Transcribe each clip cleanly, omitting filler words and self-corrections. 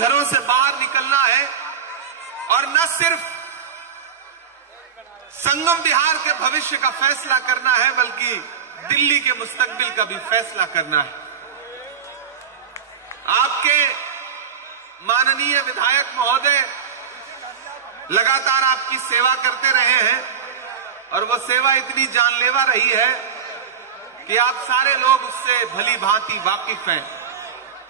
घरों से बाहर निकलना है और न सिर्फ संगम बिहार के भविष्य का फैसला करना है बल्कि दिल्ली के मुस्तकबिल का भी फैसला करना है। आपके माननीय विधायक महोदय लगातार आपकी सेवा करते रहे हैं और वो सेवा इतनी जानलेवा रही है कि आप सारे लोग उससे भली भांति वाकिफ हैं।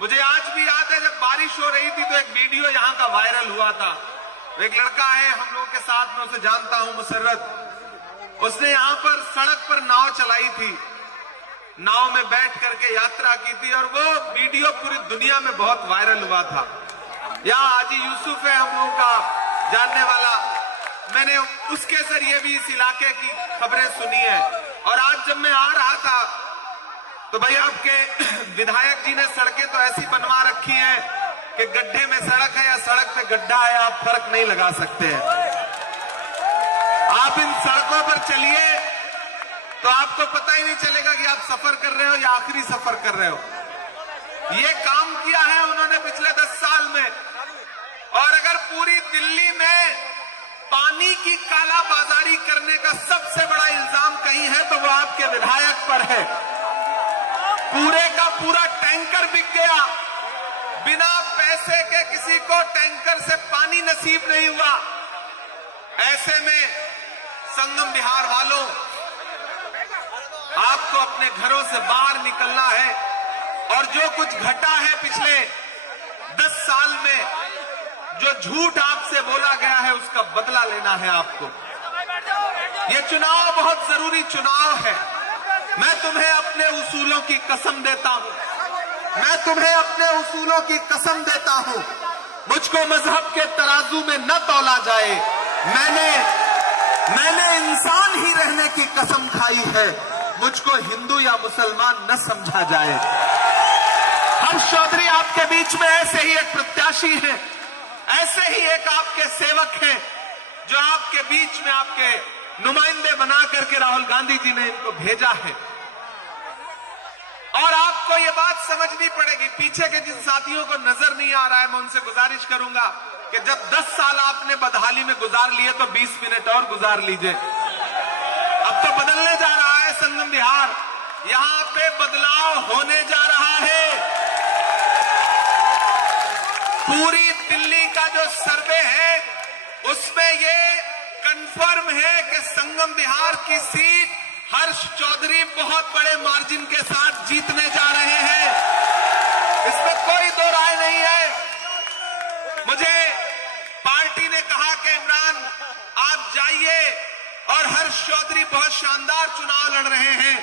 मुझे आज भी याद है जब बारिश हो रही थी तो एक वीडियो यहां का वायरल हुआ था। एक लड़का है हम लोगों के साथ, मैं उसे जानता हूं, मुसर्रत। उसने यहां पर सड़क पर नाव चलाई थी, नाव में बैठ करके यात्रा की थी और वो वीडियो पूरी दुनिया में बहुत वायरल हुआ था। यहाँ हाजी यूसुफ है हम लोगों का जानने वाला, मैंने उसके जरिए भी इस इलाके की खबरें सुनी है। और आज जब मैं आ रहा था तो भाई आपके विधायक जी ने सड़कें तो ऐसी बनवा रखी हैं कि गड्ढे में सड़क है या सड़क पे गड्ढा है आप फर्क नहीं लगा सकते हैं। आप इन सड़कों पर चलिए तो आपको पता ही नहीं चलेगा कि आप सफर कर रहे हो या आखिरी सफर कर रहे हो। ये काम किया है उन्होंने पिछले 10 साल में। और अगर पूरी दिल्ली में पानी की कालाबाजारी करने का सबसे बड़ा इल्जाम कहीं है तो वो आपके विधायक पर है। पूरे का पूरा टैंकर बिक गया, बिना पैसे के किसी को टैंकर से पानी नसीब नहीं हुआ। ऐसे में संगम बिहार वालों, आपको अपने घरों से बाहर निकलना है और जो कुछ घटा है पिछले 10 साल में, जो झूठ आपसे बोला गया है उसका बदला लेना है आपको। ये चुनाव बहुत जरूरी चुनाव है। मैं तुम्हें अपने उसूलों की कसम देता हूं, मैं तुम्हें अपने उसूलों की कसम देता हूं। मुझको मजहब के तराजू में न तौला जाए, मैंने इंसान ही रहने की कसम खाई है। मुझको हिंदू या मुसलमान न समझा जाए। हर्ष चौधरी आपके बीच में ऐसे ही एक प्रत्याशी है, ऐसे ही एक आपके सेवक हैं जो आपके बीच में आपके नुमाइंदे बना करके राहुल गांधी जी ने इनको भेजा है। और आपको ये बात समझनी पड़ेगी, पीछे के जिन साथियों को नजर नहीं आ रहा है मैं उनसे गुजारिश करूंगा कि जब 10 साल आपने बदहाली में गुजार लिए तो 20 मिनट और गुजार लीजिए। अब तो बदलने जा रहा है संगम बिहार, यहां पे बदलाव होने जा रहा है। पूरी दिल्ली का जो सर्वे है उसमें ये कंफर्म है कि संगम बिहार की सीट हर्ष चौधरी बहुत बड़े मार्जिन के साथ जीतने जा रहे हैं, इसमें कोई दो राय नहीं है। मुझे पार्टी ने कहा कि इमरान आप जाइए और हर्ष चौधरी बहुत शानदार चुनाव लड़ रहे हैं,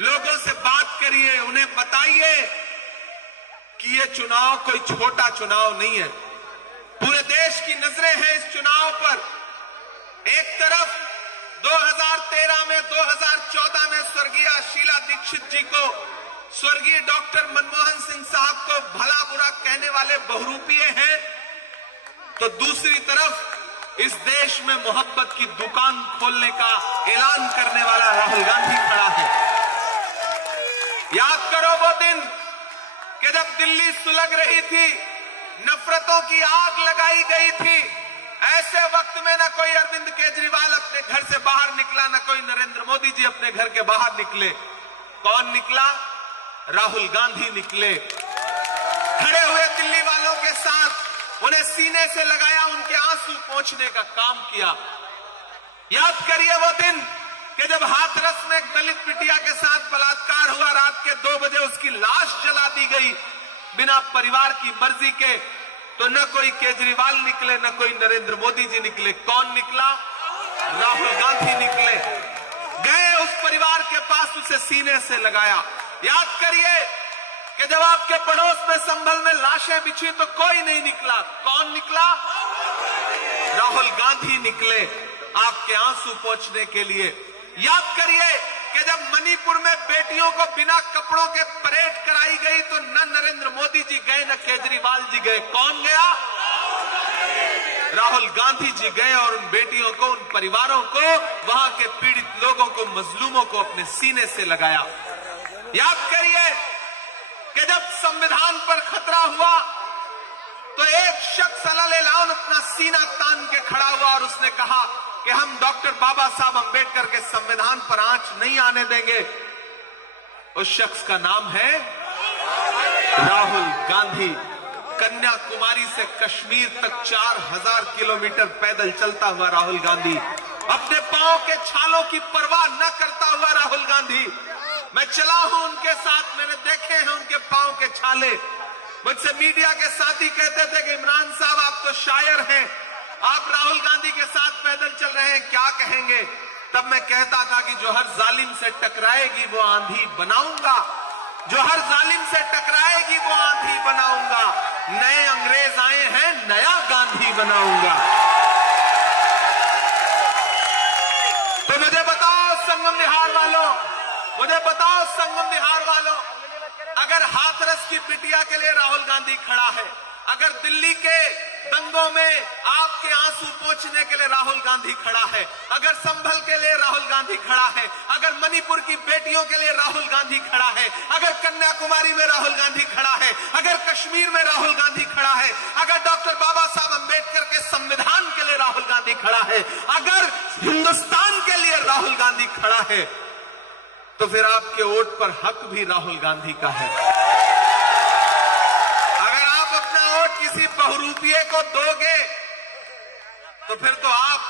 लोगों से बात करिए, उन्हें बताइए कि ये चुनाव कोई छोटा चुनाव नहीं है। पूरे देश की नजरें हैं इस चुनाव पर। एक तरफ 2013 में 2014 में स्वर्गीय शीला दीक्षित जी को, स्वर्गीय डॉक्टर मनमोहन सिंह साहब को भला बुरा कहने वाले बहुरूपिये हैं, तो दूसरी तरफ इस देश में मोहब्बत की दुकान खोलने का ऐलान करने वाला राहुल गांधी खड़ा है। याद करो वो दिन कि जब दिल्ली सुलग रही थी, नफरतों की आग लगाई गई थी, ऐसे वक्त में न कोई अरविंद केजरीवाल अपने घर से बाहर निकला, न कोई नरेंद्र मोदी जी अपने घर के बाहर निकले। कौन निकला? राहुल गांधी निकले। खड़े हुए दिल्ली वालों के साथ उन्हें सीने से लगाया, उनके आंसू पोंछने का काम किया। याद करिए वो दिन कि जब हाथरस में एक दलित बिटिया के साथ बलात्कार हुआ, रात के 2 बजे उसकी लाश जला दी गई बिना परिवार की मर्जी के, तो न कोई केजरीवाल निकले, न कोई नरेंद्र मोदी जी निकले। कौन निकला? राहुल गांधी निकले। गए उस परिवार के पास, उसे सीने से लगाया। याद करिए कि जब आपके पड़ोस में संभल में लाशें बिछी तो कोई नहीं निकला। कौन निकला? राहुल गांधी निकले आपके आंसू पोंछने के लिए। याद करिए कि जब मणिपुर में बेटियों को बिना कपड़ों के परेड कराई गई तो न नरेंद्र मोदी जी गए, न केजरीवाल जी गए। कौन गया? राहुल गांधी जी गए और उन बेटियों को, उन परिवारों को, वहां के पीड़ित लोगों को, मजलूमों को अपने सीने से लगाया। याद करिए कि जब संविधान पर खतरा हुआ तो एक शख्स अलग अपना सीना तान के खड़ा हुआ और उसने कहा कि हम डॉक्टर बाबा साहब अंबेडकर के संविधान पर आंच नहीं आने देंगे। उस शख्स का नाम है राहुल गांधी। कन्याकुमारी से कश्मीर तक 4000 किलोमीटर पैदल चलता हुआ राहुल गांधी, अपने पांव के छालों की परवाह न करता हुआ राहुल गांधी। मैं चला हूं उनके साथ, मैंने देखे हैं उनके पांव के छाले। मुझसे मीडिया के साथी कहते थे कि इमरान साहब आप तो शायर हैं, आप राहुल गांधी के साथ पैदल चल रहे हैं, क्या कहेंगे? तब मैं कहता था कि जो हर जालिम से टकराएगी वो आंधी बनाऊंगा, जो हर जालिम से टकराएगी वो आंधी बनाऊंगा। नए अंग्रेज आए हैं, नया गांधी बनाऊंगा। तो मुझे बताओ संगम विहार वालों, मुझे बताओ संगम विहार वालों, अगर हाथरस की बिटिया के लिए राहुल गांधी खड़ा है, अगर दिल्ली के दंगों में आपके आंसू पोंछने के लिए राहुल गांधी खड़ा है, अगर संभल के लिए राहुल गांधी खड़ा है, अगर मणिपुर की बेटियों के लिए राहुल गांधी खड़ा है, अगर कन्याकुमारी में राहुल गांधी खड़ा है, अगर कश्मीर में राहुल गांधी खड़ा है, अगर डॉक्टर बाबा साहब अंबेडकर के संविधान के लिए राहुल गांधी खड़ा है, अगर हिंदुस्तान के लिए राहुल गांधी खड़ा है, तो फिर आपके वोट पर हक भी राहुल गांधी का है। अगर आप अपना वोट किसी बहुरूपिये को दोगे तो फिर तो आप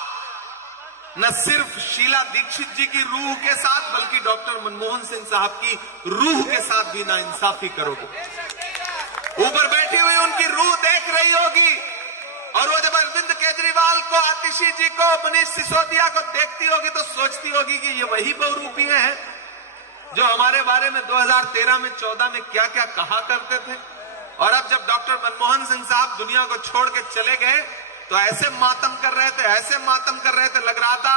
न सिर्फ शीला दीक्षित जी की रूह के साथ बल्कि डॉक्टर मनमोहन सिंह साहब की रूह के साथ भी नाइंसाफी करोगे। ऊपर बैठी हुई उनकी रूह देख रही होगी और वो जब अरविंद केजरीवाल को, आतिशी जी को, मनीष सिसोदिया को देखती होगी तो सोचती होगी कि ये वही बहुरूपिये हैं जो हमारे बारे में 2013 में 14 में क्या क्या कहा करते थे। और अब जब डॉक्टर मनमोहन सिंह साहब दुनिया को छोड़ के चले गए तो ऐसे मातम कर रहे थे, ऐसे मातम कर रहे थे, लग रहा था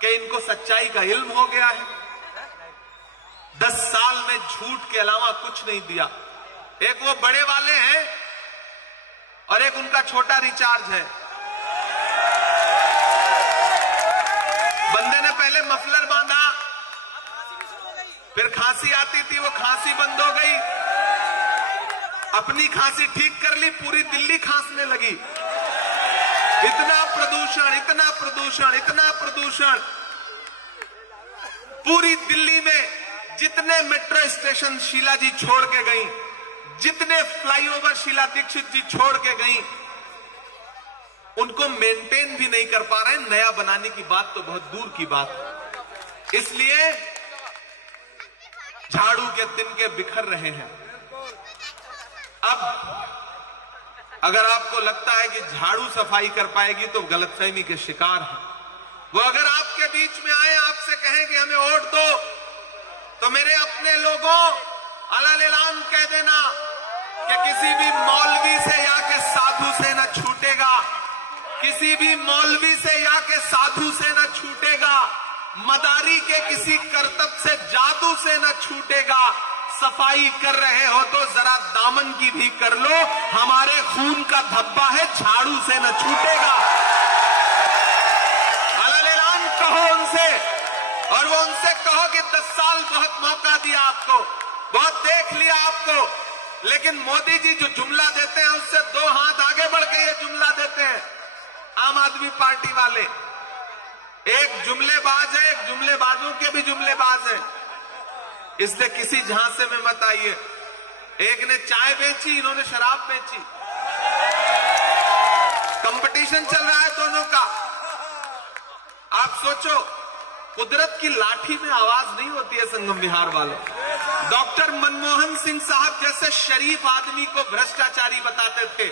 कि इनको सच्चाई का इल्म हो गया है। 10 साल में झूठ के अलावा कुछ नहीं दिया। एक वो बड़े वाले हैं और एक उनका छोटा रिचार्ज है। बंदे ने पहले मफलर बांधा, फिर खांसी आती थी, वो खांसी बंद हो गई, अपनी खांसी ठीक कर ली, पूरी दिल्ली खांसने लगी। इतना प्रदूषण, इतना प्रदूषण, इतना प्रदूषण। पूरी दिल्ली में जितने मेट्रो स्टेशन शीला जी छोड़ के गई, जितने फ्लाईओवर शीला दीक्षित जी छोड़ के गई, उनको मेंटेन भी नहीं कर पा रहे हैं। नया बनाने की बात तो बहुत दूर की बात। इसलिए झाड़ू के तिनके बिखर रहे हैं। अब अगर आपको लगता है कि झाड़ू सफाई कर पाएगी तो गलतफहमी के शिकार है। वो अगर आपके बीच में आए, आपसे कहें कि हमें वोट दो, तो मेरे अपने लोगों अलग-अलग कह देना कि किसी भी मौलवी से या के साधु से न छूटेगा, किसी भी मौलवी से या के साधु से न छूटेगा, मदारी के किसी करतब से, जादू से न छूटेगा। सफाई कर रहे हो तो जरा दामन की भी कर लो, हमारे खून का धब्बा है, झाड़ू से न छूटेगा। अलग-अलग कहो उनसे, और वो उनसे कहो कि 10 साल बहुत मौका दिया आपको, बहुत देख लिया आपको, लेकिन मोदी जी जो जुमला देते हैं उससे 2 हाथ आगे बढ़ के ये जुमला देते हैं। आम आदमी पार्टी वाले एक जुमलेबाज है, एक जुमलेबाजों के भी जुमलेबाज है, इसलिए किसी झांसे में मत आइए। एक ने चाय बेची, इन्होंने शराब बेची, कंपटीशन चल रहा है दोनों का। आप सोचो, कुदरत की लाठी में आवाज नहीं होती है संगम विहार वालों। डॉक्टर मनमोहन सिंह साहब जैसे शरीफ आदमी को भ्रष्टाचारी बताते थे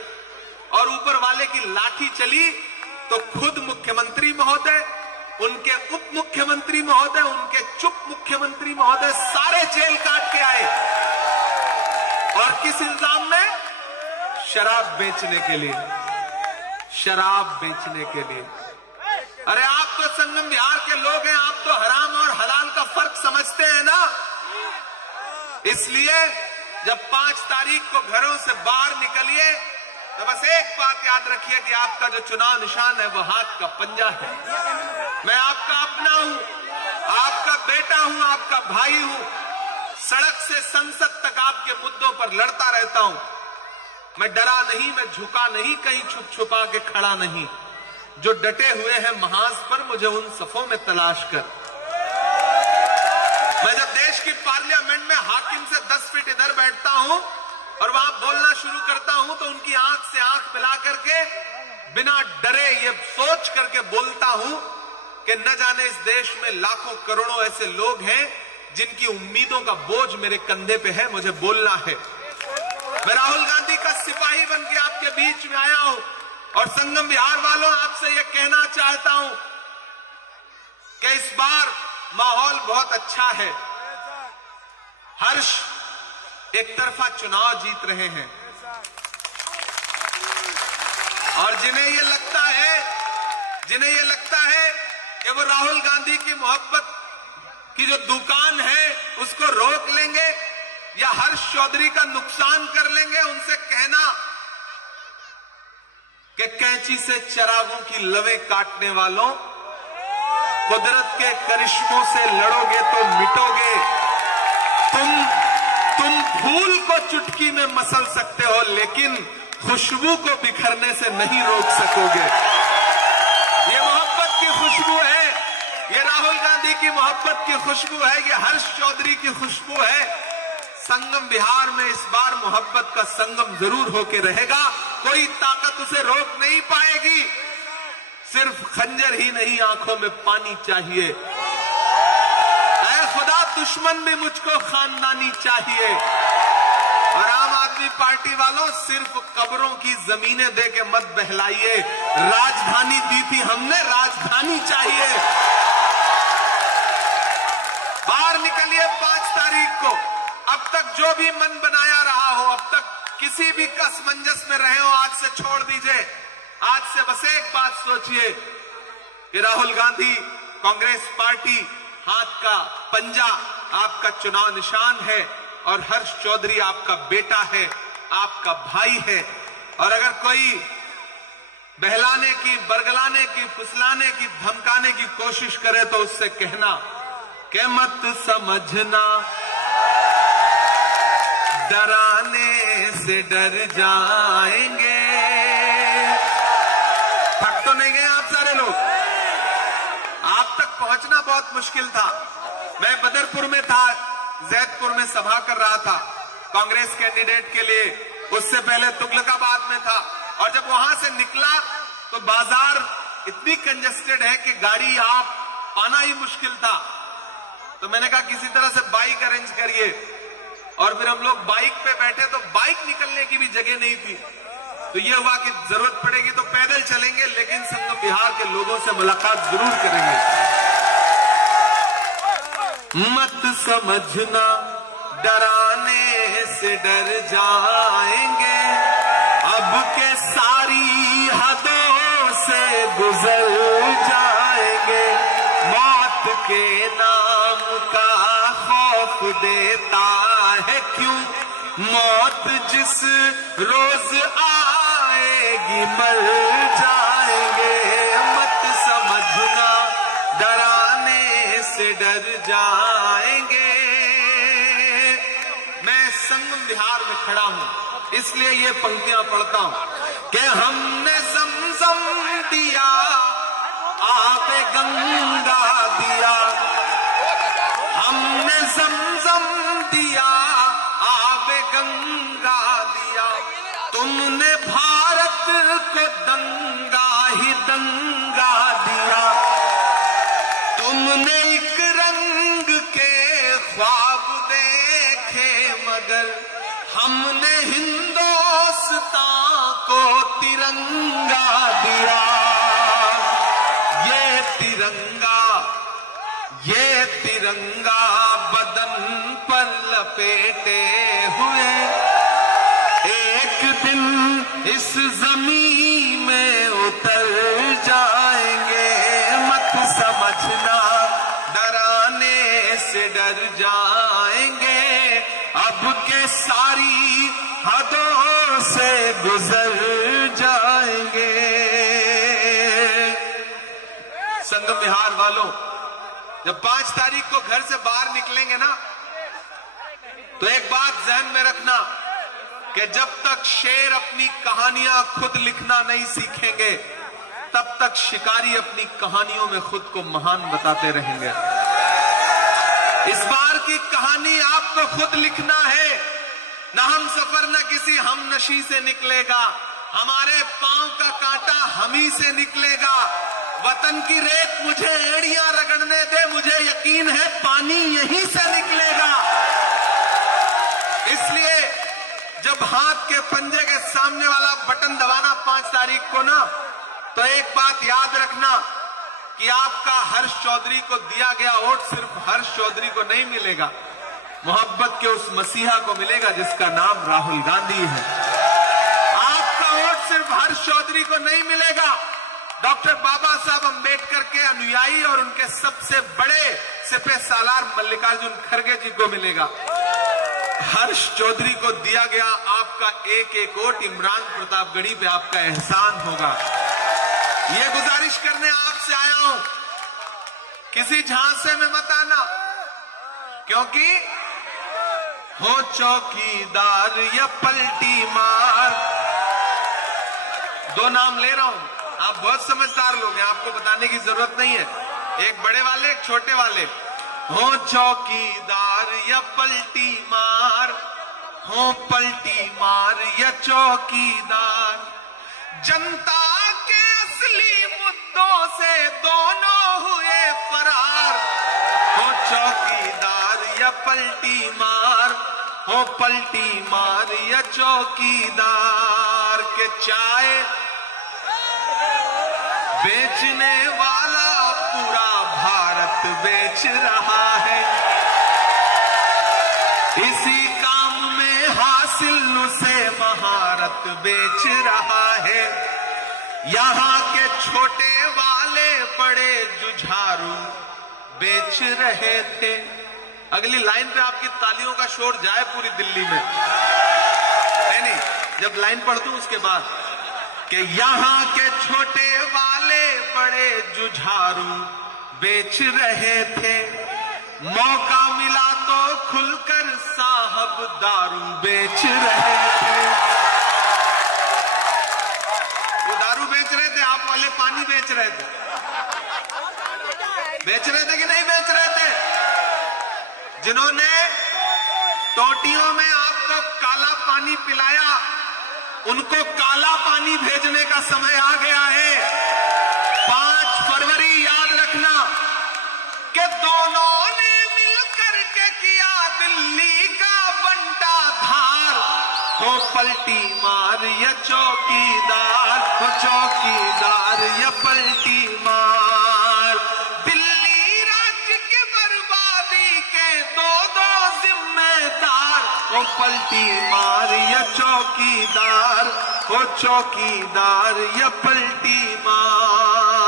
और ऊपर वाले की लाठी चली तो खुद मुख्यमंत्री महोदय, उनके उप मुख्यमंत्री महोदय, उनके चुप मुख्यमंत्री महोदय सारे जेल काट के आए। और किस इल्जाम में? शराब बेचने के लिए, शराब बेचने के लिए। अरे आप तो संगम विहार के लोग हैं, आप तो हराम और हलाल का फर्क समझते हैं ना। इसलिए जब 5 तारीख को घरों से बाहर निकलिए तो बस एक बात याद रखिए कि आपका जो चुनाव निशान है वो हाथ का पंजा है। मैं आपका अपना हूं, आपका बेटा हूं, आपका भाई हूं। सड़क से संसद तक आपके मुद्दों पर लड़ता रहता हूं। मैं डरा नहीं, मैं झुका नहीं, कहीं छुप छुपा के खड़ा नहीं। जो डटे हुए हैं महाज पर, मुझे उन सफों में तलाश कर। मैं जब देश की पार्लियामेंट में हाकिम से 10 फीट इधर बैठता हूं और वहां बोलना शुरू करता हूं तो उनकी आंख से आंख मिला करके बिना डरे ये सोच करके बोलता हूं कि न जाने इस देश में लाखों करोड़ों ऐसे लोग हैं जिनकी उम्मीदों का बोझ मेरे कंधे पे है, मुझे बोलना है। मैं राहुल गांधी का सिपाही बन के आपके बीच में आया हूं और संगम बिहार वालों, आपसे यह कहना चाहता हूं कि इस बार माहौल बहुत अच्छा है। हर्ष एक तरफा चुनाव जीत रहे हैं और जिन्हें ये लगता है कि वो राहुल गांधी की मोहब्बत की जो दुकान है उसको रोक लेंगे या हर्ष चौधरी का नुकसान कर लेंगे, उनसे कहना कि कैंची से चिरागों की लवें काटने वालों, कुदरत के करिश्मों से लड़ोगे तो मिटोगे। तुम फूल को चुटकी में मसल सकते हो लेकिन खुशबू को बिखरने से नहीं रोक सकोगे। ये मोहब्बत की खुशबू है, ये राहुल गांधी की मोहब्बत की खुशबू है, ये हर्ष चौधरी की खुशबू है। संगम बिहार में इस बार मोहब्बत का संगम जरूर होके रहेगा, कोई ताकत उसे रोक नहीं पाएगी। सिर्फ खंजर ही नहीं, आंखों में पानी चाहिए। ऐ खुदा, दुश्मन भी मुझको खानदानी चाहिए। और आम आदमी पार्टी वालों, सिर्फ कब्रों की जमीनें दे के मत बहलाइए। राजधानी दी थी हमने, राजधानी चाहिए। बाहर निकलिए 5 तारीख को। अब तक जो भी मन बनाया रहा हो, अब तक किसी भी कसमंजस में रहे हो, आज से छोड़ दीजिए। आज से बस एक बात सोचिए कि राहुल गांधी, कांग्रेस पार्टी, हाथ का पंजा आपका चुनाव निशान है और हर्ष चौधरी आपका बेटा है, आपका भाई है। और अगर कोई बहलाने की, बरगलाने की, फुसलाने की, धमकाने की कोशिश करे तो उससे कहना कि मत समझना, डराने से डर जाएंगे। थक तो नहीं गए आप सारे लोग? आप तक पहुंचना बहुत मुश्किल था। मैं बदरपुर में था, जैदपुर में सभा कर रहा था कांग्रेस कैंडिडेट के लिए। उससे पहले तुगलकाबाद में था और जब वहां से निकला तो बाजार इतनी कंजेस्टेड है कि गाड़ी आप पाना ही मुश्किल था। तो मैंने कहा किसी तरह से बाइक अरेंज करिए और फिर हम लोग बाइक पे बैठे तो बाइक निकलने की भी जगह नहीं थी। तो ये हुआ कि जरूरत पड़ेगी तो पैदल चलेंगे, लेकिन संगम बिहार के लोगों से मुलाकात जरूर करेंगे। मत समझना, डराने से डर जाएंगे, अब के सारी हदों से गुजर जाएंगे। मौत के नाम का खौफ देता है क्यों, मौत जिस रोज आएगी मर जाएंगे। मत समझना, डराने से डर जाएंगे। मैं संगम बिहार में खड़ा हूं इसलिए ये पंक्तियां पढ़ता हूं कि हमने ज़मज़म दिया, आबे गंगा दिया, हमने ज़मज़म दिया, आबे गंगा दिया। तुमने भारत को दंगा ही दंगा दिया। तुमने एक रंग के ख्वाब देखे मगर हमने हिंदुस्तान को तिरंगा दिया। ये तिरंगा बदन पर लपेटे हुए एक दिन इस जमीन में उतर जाएंगे। मत समझना, डराने से डर जाएंगे, अब के सारी हदों से गुजर जाएंगे। संगम बिहार वालों, जब 5 तारीख को घर से बाहर निकलेंगे ना, तो एक बात ध्यान में रखना कि जब तक शेर अपनी कहानियां खुद लिखना नहीं सीखेंगे, तब तक शिकारी अपनी कहानियों में खुद को महान बताते रहेंगे। इस बार की कहानी आपको खुद लिखना है। न हम सफर न किसी हम नशी से निकलेगा, हमारे पांव का कांटा हम ही से निकलेगा। वतन की रेत मुझे एड़ियां रगड़ने दे, मुझे यकीन है पानी यहीं से निकलेगा। इसलिए जब हाथ के पंजे के सामने वाला बटन दबाना 5 तारीख को ना, तो एक बात याद रखना कि आपका हर्ष चौधरी को दिया गया वोट सिर्फ हर्ष चौधरी को नहीं मिलेगा, मोहब्बत के उस मसीहा को मिलेगा जिसका नाम राहुल गांधी है। आपका वोट सिर्फ हर्ष चौधरी को नहीं मिलेगा, डॉक्टर बाबा साहब अंबेडकर के अनुयायी और उनके सबसे बड़े सिपह सालार मल्लिकार्जुन खड़गे जी को मिलेगा। हर्ष चौधरी को दिया गया आपका एक एक वोट इमरान प्रतापगढ़ी पे आपका एहसान होगा। ये गुजारिश करने आपसे आया हूं, किसी झांसे में मत आना, क्योंकि हो चौकीदार या पलटी मार। 2 नाम ले रहा हूं, आप बहुत समझदार लोग हैं, आपको बताने की जरूरत नहीं है। एक बड़े वाले, एक छोटे वाले। हो चौकीदार या पलटी मार, हो पलटी मार या चौकीदार, जनता के असली मुद्दों से दोनों हुए फरार। हो चौकीदार या पलटी मार, हो पलटी मार या चौकीदार के चाय बेचने वाला पूरा भारत बेच रहा है। इसी काम में हासिल उसे महारत बेच रहा है। यहाँ के छोटे वाले बड़े जुझारू बेच रहे थे। अगली लाइन पे आपकी तालियों का शोर जाए पूरी दिल्ली में, नहीं, जब लाइन पढ़ दूं उसके बाद कि यहाँ के छोटे वाले बड़े जुझारू बेच रहे थे, मौका मिला तो खुलकर साहब दारू बेच रहे थे। वो दारू बेच रहे थे, आप वाले पानी बेच रहे थे। बेच रहे थे कि नहीं बेच रहे थे? जिन्होंने टोटियों में आपको काला पानी पिलाया, उनको काला पानी भेजने का समय आ गया है। 5 फरवरी याद रखना कि दोनों ने मिलकर के किया दिल्ली का बंटा धार। हो पलटी मार या चौकीदार, हो चौकीदार या पलटी मार, दिल्ली राज्य की बर्बादी के 2 जिम्मेदार। हो पलटी मार या चौकीदार, हो चौकीदार या पलटी मार।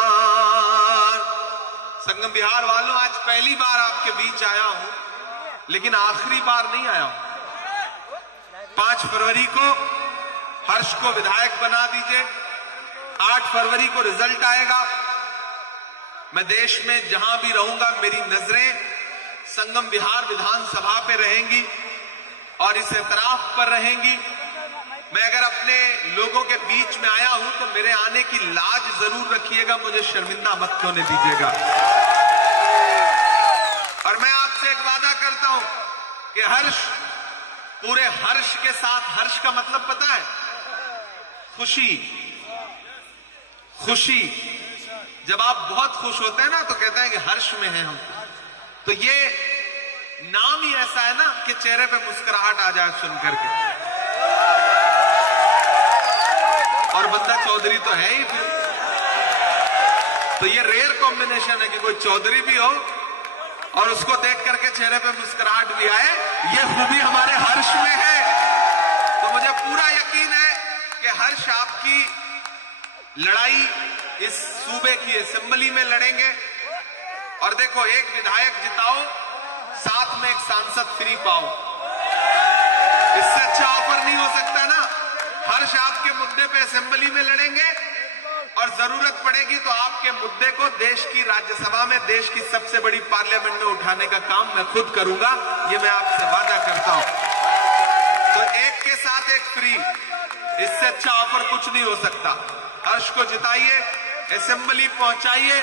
संगम बिहार वालों, आज पहली बार आपके बीच आया हूं, लेकिन आखिरी बार नहीं आया हूं। 5 फरवरी को हर्ष को विधायक बना दीजिए, 8 फरवरी को रिजल्ट आएगा। मैं देश में जहां भी रहूंगा, मेरी नजरें संगम बिहार विधानसभा पे रहेंगी और इस एतराफ पर रहेंगी। मैं अगर अपने लोगों के बीच में आया हूं तो मेरे आने की लाज जरूर रखिएगा, मुझे शर्मिंदा मत होने दीजिएगा। और मैं आपसे एक वादा करता हूं कि हर्ष, पूरे हर्ष के साथ, हर्ष का मतलब पता है? खुशी। खुशी, जब आप बहुत खुश होते हैं ना तो कहते हैं कि हर्ष में हैं हम। तो ये नाम ही ऐसा है ना कि चेहरे पे मुस्कुराहट आ जाए सुन करके। और बंदा चौधरी तो है ही फिर, तो ये रेयर कॉम्बिनेशन है कि कोई चौधरी भी हो और उसको देख करके चेहरे पे मुस्कुराहट भी आए। ये खूबी हमारे हर्ष में है। तो मुझे पूरा यकीन है कि हर्ष आपकी लड़ाई इस सूबे की असेंबली में लड़ेंगे। और देखो, एक विधायक जिताओ, साथ में एक सांसद फ्री पाओ, इससे अच्छा ऑफर नहीं हो सकता ना। हर्ष आपके मुद्दे पे असेंबली में लड़ेंगे और जरूरत पड़ेगी तो आपके मुद्दे को देश की राज्यसभा में, देश की सबसे बड़ी पार्लियामेंट में उठाने का काम मैं खुद करूंगा। ये मैं आपसे वादा करता हूं। तो एक के साथ एक डायरेक्ट फ्री, इससे अच्छा ऑफर कुछ नहीं हो सकता। हर्ष को जिताइए, असेंबली पहुंचाइए।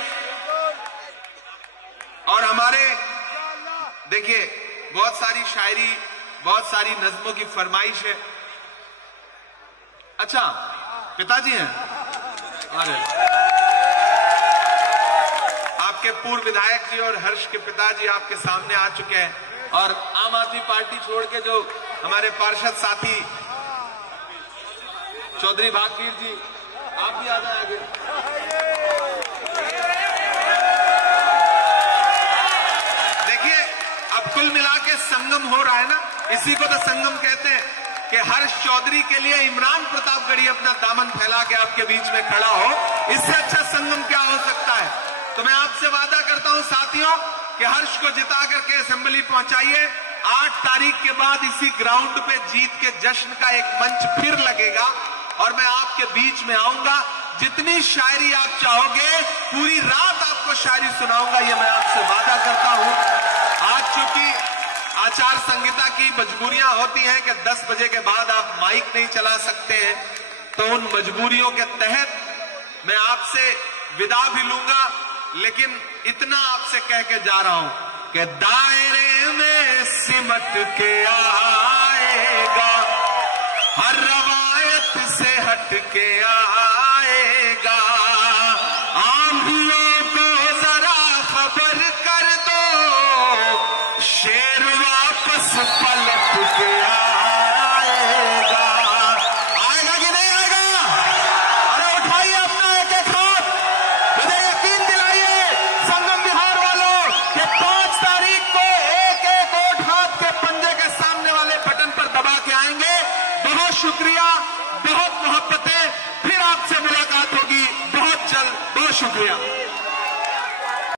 और हमारे देखिए बहुत सारी शायरी, बहुत सारी नज्मों की फरमाइश है। अच्छा पिताजी हैं? अरे आपके पूर्व विधायक जी और हर्ष के पिताजी आपके सामने आ चुके हैं, और आम आदमी पार्टी छोड़ के जो हमारे पार्षद साथी चौधरी भागवीर जी, आप भी आ जाए आगे। देखिए अब कुल मिला के संगम हो रहा है ना, इसी को तो संगम कहते हैं कि हर्ष चौधरी के लिए इमरान प्रतापगढ़ी अपना दामन फैला के आपके बीच में खड़ा हो। इससे अच्छा संगम क्या हो सकता है? तो मैं आपसे वादा करता हूं साथियों कि हर्ष को जिता करके असेंबली पहुंचाइए। 8 तारीख के बाद इसी ग्राउंड पे जीत के जश्न का एक मंच फिर लगेगा और मैं आपके बीच में आऊंगा। जितनी शायरी आप चाहोगे पूरी रात आपको शायरी सुनाऊंगा, ये मैं आपसे वादा करता हूं। आज चूंकि आचार संहिता की मजबूरियां होती हैं कि 10 बजे के बाद आप माइक नहीं चला सकते हैं, तो उन मजबूरियों के तहत मैं आपसे विदा भी लूंगा, लेकिन इतना आपसे कह के जा रहा हूं कि दायरे में सिमट के आएगा, हर रवायत से हट के आएगा। आंधियों को जरा खबर कर दो, शेर वापस पलट के आएगा। आएगा कि नहीं आएगा? अरे उठाइए अपना एक एक हाथ, मुझे यकीन दिलाइए संगम बिहार वालों कि 5 तारीख को एक एक वोट हाथ के पंजे के सामने वाले बटन पर दबा के आएंगे। बहुत शुक्रिया, बहुत मोहब्बतें, फिर आपसे मुलाकात होगी बहुत जल्द। बहुत शुक्रिया।